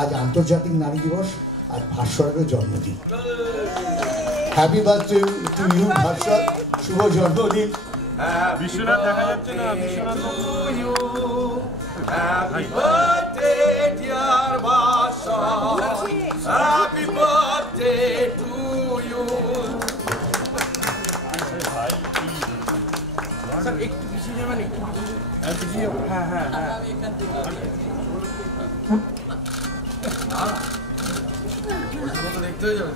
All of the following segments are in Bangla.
আজ আন্তর্জাতিক নারী দিবস, আজ ভাস্বরেরও জন্মদিন। Happy birthday to you Bhaswar, শুভ জন্মদিন। বিশ্বনাথ দেখা যাচ্ছে না, Biswanath. Happy birthday dear Bhaswar, happy birthday to you. Sir একটু পিছিয়ে যাবেন, একটু পিছিয়ে যাবো। হ্যাঁ হ্যাঁ হ্যাঁ, আমি এখান থেকে দেখতে হয়ে যাবে।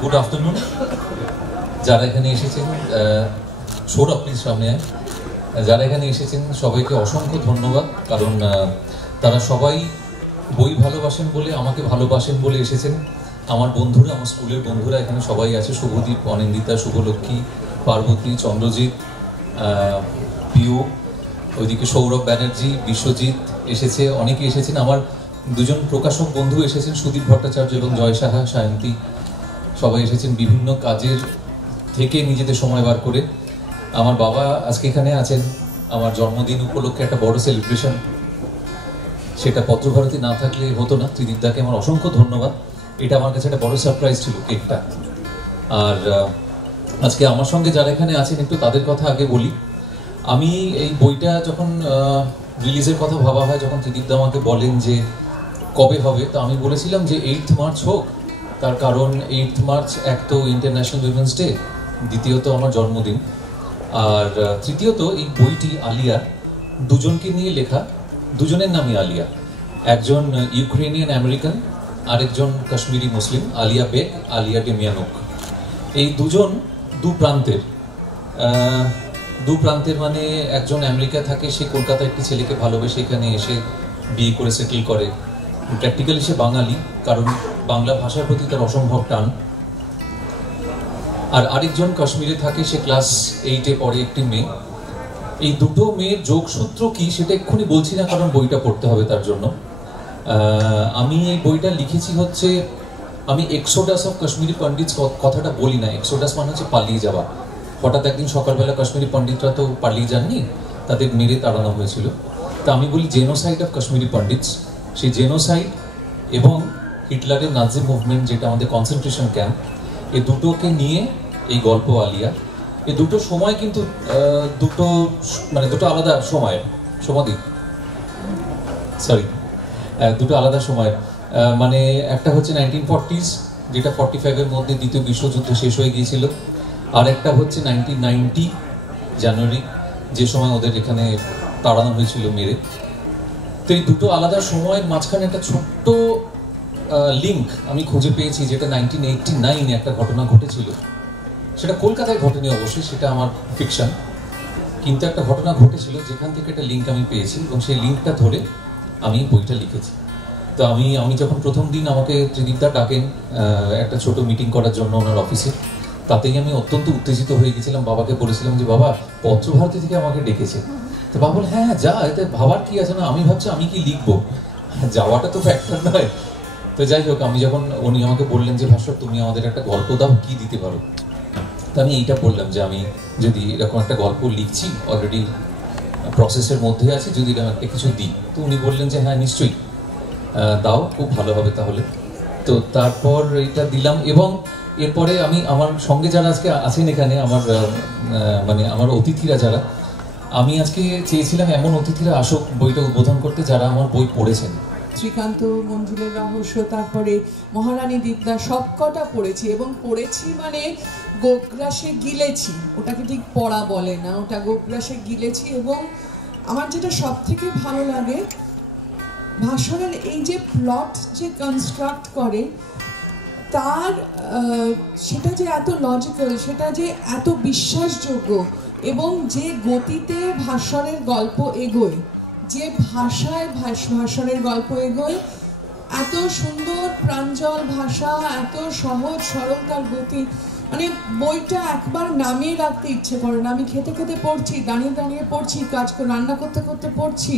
Good afternoon. যারা এখানে এসেছেন, সৌরভ প্লিজ সামনে আয়। যারা এখানে এসেছেন সবাইকে অসংখ্য ধন্যবাদ, কারণ তারা সবাই বই ভালোবাসেন বলে, আমাকে ভালোবাসেন বলে এসেছেন। আমার বন্ধুরা, আমার স্কুলের বন্ধুরা এখানে সবাই আছে, শুভদীপ, অনিন্দিতা, শুভলক্ষ্মী, পার্বতী, চন্দ্রজিৎ, পিউ, ওইদিকে সৌরভ ব্যানার্জি, বিশ্বজিৎ এসেছে, অনেকে এসেছেন। আমার দুজন প্রকাশক বন্ধু এসেছেন, সুদীপ ভট্টাচার্য এবং জয় সাহা, সায়ন্তী, সবাই এসেছেন বিভিন্ন কাজের থেকে নিজেদের সময় বার করে। আমার বাবা আজকে এখানে আছেন, আমার জন্মদিন উপলক্ষে একটা বড় সেলিব্রেশন, সেটা পত্রভারতী না থাকলে হতো না। ত্রিদীপদাকে আমার অসংখ্য ধন্যবাদ, এটা আমার কাছে একটা বড় সারপ্রাইজ ছিল কেকটা। আর আজকে আমার সঙ্গে যারা এখানে আছেন একটু তাদের কথা আগে বলি। আমি এই বইটা যখন রিলিজের কথা ভাবা হয়, যখন ত্রিদীপদা আমাকে বলেন যে কবে হবে, তো আমি বলেছিলাম যে 8th মার্চ হোক। তার কারণ 8th মার্চ এক তো ইন্টারন্যাশনাল উইমেন্স ডে, দ্বিতীয়ত আমার জন্মদিন, আর তৃতীয়ত এই বইটি আলিয়া দুজনকে নিয়ে লেখা। দুজনের নামই আলিয়া, একজন ইউক্রেনিয়ান আমেরিকান, আরেকজন কাশ্মীরি মুসলিম, আলিয়া বেগ, আলিয়া ডেমিয়ানুক। এই দুজন দু প্রান্তের মানে একজন আমেরিকা থাকে, সে কলকাতায় একটি ছেলেকে ভালোবেসে এখানে এসে বিয়ে করে সেটেল করে। প্র্যাকটিক্যালি সে বাঙালি, কারণ বাংলা ভাষার প্রতি তার অসম্ভব টান। আর আরেকজন কাশ্মীরে থাকে, সে ক্লাস 8-এ পড়ে, একটি মেয়ে। এই দুটো মেয়ের যোগসূত্র কি সেটা এক্ষুনি বলছি না, কারণ বইটা পড়তে হবে তার জন্য। আমি এই বইটা লিখেছি হচ্ছে, আমি এক্সোডাস অফ কাশ্মীরি পণ্ডিত কথাটা বলি না। এক্সোডাস মানে হচ্ছে পালিয়ে যাওয়া। হঠাৎ একদিন সকালবেলা কাশ্মীরি পণ্ডিতরা তো পালিয়ে যাননি, তাদের মেরে তাড়ানো হয়েছিল। তা আমি বলি জেনোসাইড অফ কাশ্মীরি পণ্ডিত। সেই জেনোসাইড এবং হিটলারের নাজি মুভমেন্ট, যেটা আমাদের কনসেন্ট্রেশন ক্যাম্প, এই দুটোকে নিয়ে এই গল্প আলিয়া। এই দুটো সময় কিন্তু দুটো আলাদা সময়ের, সমাধিক সরি দুটো আলাদা সময়ের। মানে একটা হচ্ছে 1940s, যেটা 45-এর মধ্যে দ্বিতীয় বিশ্বযুদ্ধ শেষ হয়ে গিয়েছিল, আর একটা হচ্ছে 1990 জানুয়ারি, যে সময় ওদের এখানে তাড়ানো হয়েছিল মেরে। তো এই দুটো আলাদা সময়ের মাঝখানে একটা ছোট্ট লিঙ্ক আমি খুঁজে পেয়েছি, যেটা 1989-এ একটা ঘটনা ঘটেছিল। সেটা কলকাতায় ঘটেনি অবশ্যই, সেটা আমার ফিকশন, কিন্তু একটা ঘটনা ঘটেছিল যেখান থেকে একটা লিঙ্ক আমি পেয়েছি, এবং সেই লিঙ্কটা ধরে আমি বইটা লিখেছি। তো আমি যখন প্রথম দিন আমাকে ত্রিদীপদা ডাকেন একটা ছোট মিটিং করার জন্য ওনার অফিসে, তাতেই আমি অত্যন্ত উত্তেজিত হয়ে গেছিলাম। বাবাকে বলেছিলাম যে বাবা, পত্রভারতী থেকে আমাকে ডেকেছে। তো বাবা বলে হ্যাঁ যা, এতে ভাবার কি আছে না। আমি ভাবছি আমি কি লিখবো, যাওয়াটা তো ফ্যাক্টর নয়। তো যাই হোক, আমি যখন উনি আমাকে বললেন যে ভাস্বর তুমি আমাদের একটা গল্প দাও, কি দিতে পারো, তো আমি এইটা বললাম যে আমি যদি এরকম একটা গল্প লিখছি, অলরেডি প্রসেসের মধ্যে আছি, যদি এরকম একটা কিছু দিই। তো উনি বললেন যে হ্যাঁ নিশ্চয়ই দাও, খুব ভালো হবে তাহলে। তো তারপর এটা দিলাম, এবং এরপরে আমি আমার সঙ্গে যারা আজকে আছেন এখানে, আমার মানে আমার অতিথিরা যারা, আমি আজকে চেয়েছিলাম এমন অতিথিরা আসুক বইটা উদ্বোধন করতে যারা আমার বই পড়েছেন। শ্রীকান্ত মঞ্জুলের রহস্য, তারপরে মহারানী দীপদা, সবকটা পড়েছি, এবং পড়েছি মানে গোগ্রাসে গিলেছি, ওটাকে ঠিক পড়া বলে না, ওটা গোগ্রাসে গিলেছি। এবং আমার যেটা সব থেকে ভালো লাগে, ভাস্বরের এই যে প্লট যে কনস্ট্রাক্ট করে, তার সেটা যে এত লজিক্যাল, সেটা যে এত বিশ্বাসযোগ্য, এবং যে গতিতে ভাস্বরের গল্প এগোয়, যে ভাষায় ভাস্বরের গল্প এগোয়, এত সুন্দর প্রাঞ্জল ভাষা, এত সহজ সরল তার গতি, মানে বইটা একবার নামিয়ে রাখতে ইচ্ছে করে না। আমি খেতে খেতে পড়ছি, দাঁড়িয়ে দাঁড়িয়ে পড়ছি, কাজ করে রান্না করতে করতে পড়ছি,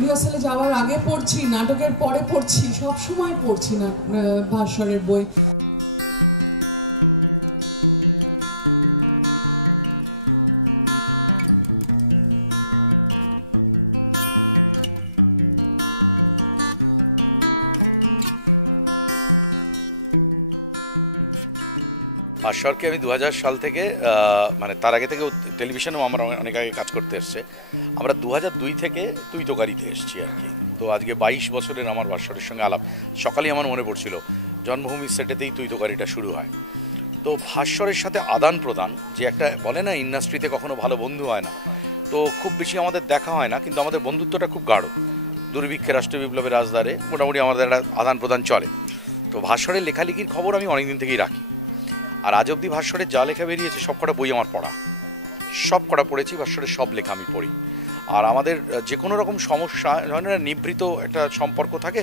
রিহার্সালে যাওয়ার আগে পড়ছি, নাটকের পরে পড়ছি, সব সময় পড়ছি না ভাস্বরের বই। ভাস্বরকে আমি 2000 সাল থেকে মানে তার আগে থেকে টেলিভিশনেও আমরা অনেক আগে কাজ করতে এসছে। আমরা 2002 থেকে তুই তোকারিতে এসেছি আর কি। তো আজকে 22 বছরের আমার ভাস্বরের সঙ্গে আলাপ। সকালেই আমার মনে পড়ছিল জন্মভূমির সেটেতেই তুই তোকারিটা শুরু হয়। তো ভাস্বরের সাথে আদান প্রদান যে একটা বলে না ইন্ডাস্ট্রিতে কখনো ভালো বন্ধু হয় না, তো খুব বেশি আমাদের দেখা হয় না, কিন্তু আমাদের বন্ধুত্বটা খুব গাঢ়। দুর্ভিক্ষে রাষ্ট্রীয় বিপ্লবের রাজদারে মোটামুটি আমাদের একটা আদান প্রদান চলে। তো ভাস্বরের লেখালেখির খবর আমি অনেক দিন থেকেই রাখি। আর আজ অবধি ভাস্বরের যা লেখা বেরিয়েছে সব কটা বই আমার পড়া, সব কটা পড়েছি। ভাস্বরের সব লেখা আমি পড়ি। আর আমাদের যে কোনো রকম সমস্যা ধরনের নিভৃত একটা সম্পর্ক থাকে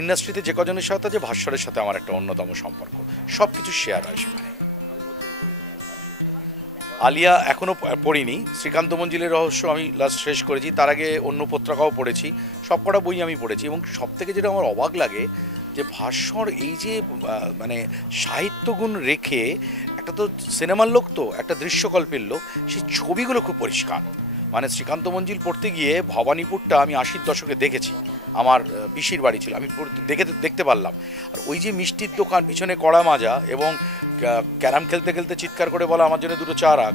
ইন্ডাস্ট্রিতে, যে কজনের সাথে যে ভাস্বরের সাথে আমার একটা অন্যতম সম্পর্ক, সব কিছু শেয়ার হয় সেখানে। আলিয়া এখনও পড়িনি। শ্রীকান্ত মঞ্জিলের রহস্য আমি লাস্ট শেষ করেছি, তার আগে অন্য পত্রিকাও পড়েছি, সব কটা বই আমি পড়েছি। এবং সবথেকে যেটা আমার অবাক লাগে যে ভাস্বর এই যে মানে সাহিত্যগুণ রেখে, একটা তো সিনেমার লোক, তো একটা দৃশ্যকল্পের লোক, সেই ছবিগুলো খুব পরিষ্কার। মানে শ্রীকান্ত মঞ্জিল পড়তে গিয়ে ভবানীপুরটা আমি 80-র দশকে দেখেছি, আমার পিসির বাড়ি ছিল, আমি দেখতে পারলাম। আর ওই যে মিষ্টির দোকান, পিছনে কড়া মাজা এবং ক্যারাম খেলতে খেলতে চিৎকার করে বলা আমার জন্য দুটো চা রাখ,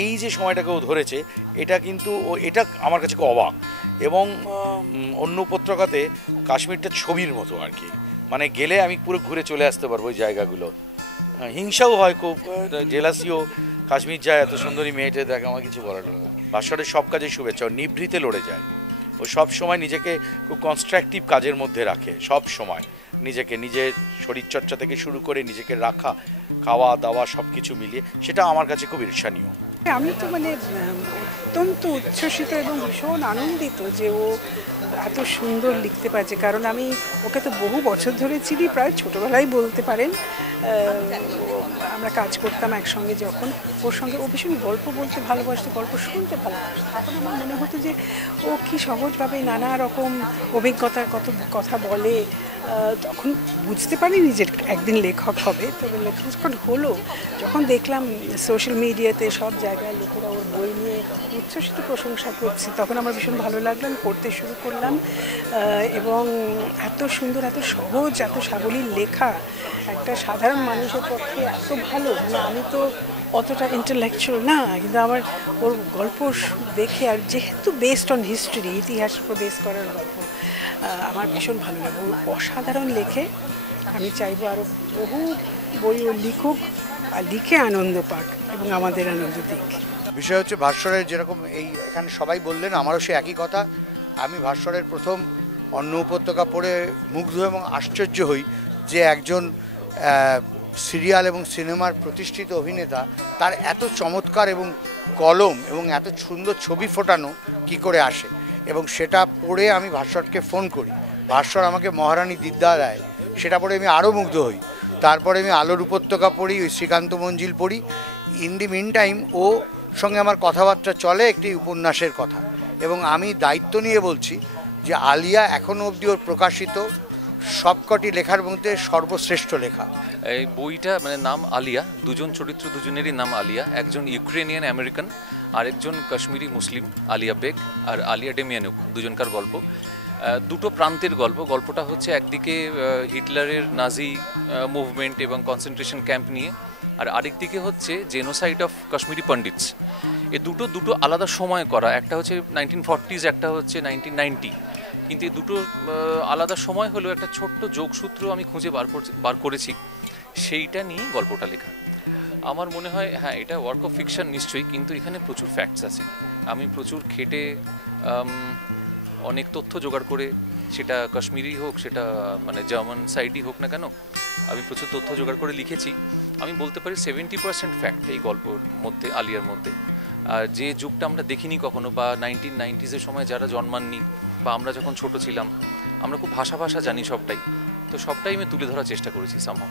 এই যে সময়টাকেও ধরেছে, এটা কিন্তু এটা আমার কাছে খুব অবাক। এবং অন্য উপত্যকাতে কাশ্মীরটা ছবির মতো আর কি, মানে গেলে আমি পুরো ঘুরে চলে আসতে পারবো ওই জায়গাগুলো। হিংসাও হয় খুব, জেলাসিও, কাশ্মীর যায় এত সুন্দরী মেয়েটে দেখ, আমার কিছু বলার নেই। ভাস্বরের সব কাজে শুভেচ্ছা, ও নিভৃতে লড়ে যায়। ও সব সময় নিজেকে খুব কনস্ট্রাকটিভ কাজের মধ্যে রাখে, সব সময় নিজেকে, নিজের শরীরচর্চা থেকে শুরু করে নিজেকে রাখা, খাওয়া দাওয়া সব কিছু মিলিয়ে, সেটা আমার কাছে খুব ঈর্ষণীয়। আমি তো মানে অত্যন্ত উচ্ছ্বসিত এবং ভীষণ আনন্দিত যে ও এত সুন্দর লিখতে পারছে। কারণ আমি ওকে তো বহু বছর ধরে চিনি, প্রায় ছোটোবেলায় বলতে পারেন। আমরা কাজ করতাম একসঙ্গে যখন, ওর সঙ্গে ও ভীষণ গল্প বলতে ভালোবাসতো, গল্প শুনতে ভালোবাসতো। তখন আমার মনে হতো যে ও কী সহজভাবে নানা রকম অভিজ্ঞতার কথা বলে। তখন বুঝতে পারিনি যে একদিন লেখক হবে। তবে লেখক যখন হলো, যখন দেখলাম সোশ্যাল মিডিয়াতে সব জায়গায় লোকেরা ওর বই নিয়ে উচ্ছ্বসিত প্রশংসা করছে, তখন আমার ভীষণ ভালো লাগলো। আমি পড়তে শুরু করলাম এবং এত সুন্দর, এত সহজ, এত সাবলীল লেখা, একটা সাধারণ মানুষের পক্ষে এত ভালো। মানে আমি তো অতটা ইন্টেলেকচুয়াল না, কিন্তু আমার ওর গল্প দেখে, আর যেহেতু বেসড অন হিস্ট্রি, ইতিহাসের উপর বেস করার গল্প, আমার ভীষণ ভালো লাগে। ও অসাধারণ লেখে। আমি চাইবো আরও বহু বই ও লিখুক, আর লিখে আনন্দ পাক এবং আমাদের আনন্দ দিক। বিষয় হচ্ছে ভাস্বরের যেরকম এই এখানে সবাই বললেন, আমারও সে একই কথা। আমি ভাস্বরের প্রথম অন্য উপত্যকা পড়ে মুগ্ধ এবং আশ্চর্য হই যে একজন সিরিয়াল এবং সিনেমার প্রতিষ্ঠিত অভিনেতা, তার এত চমৎকার এবং কলম এবং এত সুন্দর ছবি ফোটানো কি করে আসে। এবং সেটা পড়ে আমি ভাস্বরকে ফোন করি, ভাস্বর আমাকে মহারানী দিদ্যা দেয়, সেটা পড়ে আমি আরও মুগ্ধ হই। তারপরে আমি আলোর উপত্যকা পড়ি, ওই শ্রীকান্ত মঞ্জিল পড়ি। ইন দি মিন টাইম ও সঙ্গে আমার কথাবার্তা চলে একটি উপন্যাসের কথা, এবং আমি দায়িত্ব নিয়ে বলছি যে আলিয়া এখনও অবধি ওর প্রকাশিত সবকটি লেখার মধ্যে সর্বশ্রেষ্ঠ লেখা। এই বইটা মানে নাম আলিয়া, দুজন চরিত্র, দুজনেরই নাম আলিয়া। একজন ইউক্রেনিয়ান আমেরিকান, আরেকজন কাশ্মীরি মুসলিম, আলিয়া বেগ আর আলিয়া ডেমিয়ানুক, দুজনকার গল্প। দুটো প্রান্তের গল্প। গল্পটা হচ্ছে একদিকে হিটলারের নাজি মুভমেন্ট এবং কনসেন্ট্রেশন ক্যাম্প নিয়ে, আর আরেকদিকে হচ্ছে জেনোসাইড অফ কাশ্মীরি পন্ডিটস। এই দুটো আলাদা সময় করা, একটা হচ্ছে 1940s, একটা হচ্ছে 1990। কিন্তু এই দুটো আলাদা সময় হলেও একটা ছোট্ট যোগসূত্র আমি খুঁজে বার করেছি, সেইটা নিয়ে গল্পটা লেখা। আমার মনে হয় হ্যাঁ, এটা ওয়ার্ক অফ ফিকশন নিশ্চয়ই, কিন্তু এখানে প্রচুর ফ্যাক্টস আছে। আমি প্রচুর খেটে অনেক তথ্য জোগাড় করে, সেটা কাশ্মীরি হোক, সেটা মানে জার্মান সাইডই হোক না কেন, আমি প্রচুর তথ্য জোগাড় করে লিখেছি। আমি বলতে পারি 70% ফ্যাক্ট এই গল্পের মধ্যে, আলিয়ার মধ্যে। আর যে যুগটা আমরা দেখিনি কখনো, বা 1990s সময় যারা জন্মাননি, বা আমরা যখন ছোট ছিলাম, আমরা খুব ভাষা জানি সবটাই, তো সবটাই আমি তুলে ধরার চেষ্টা করেছি সামহাও।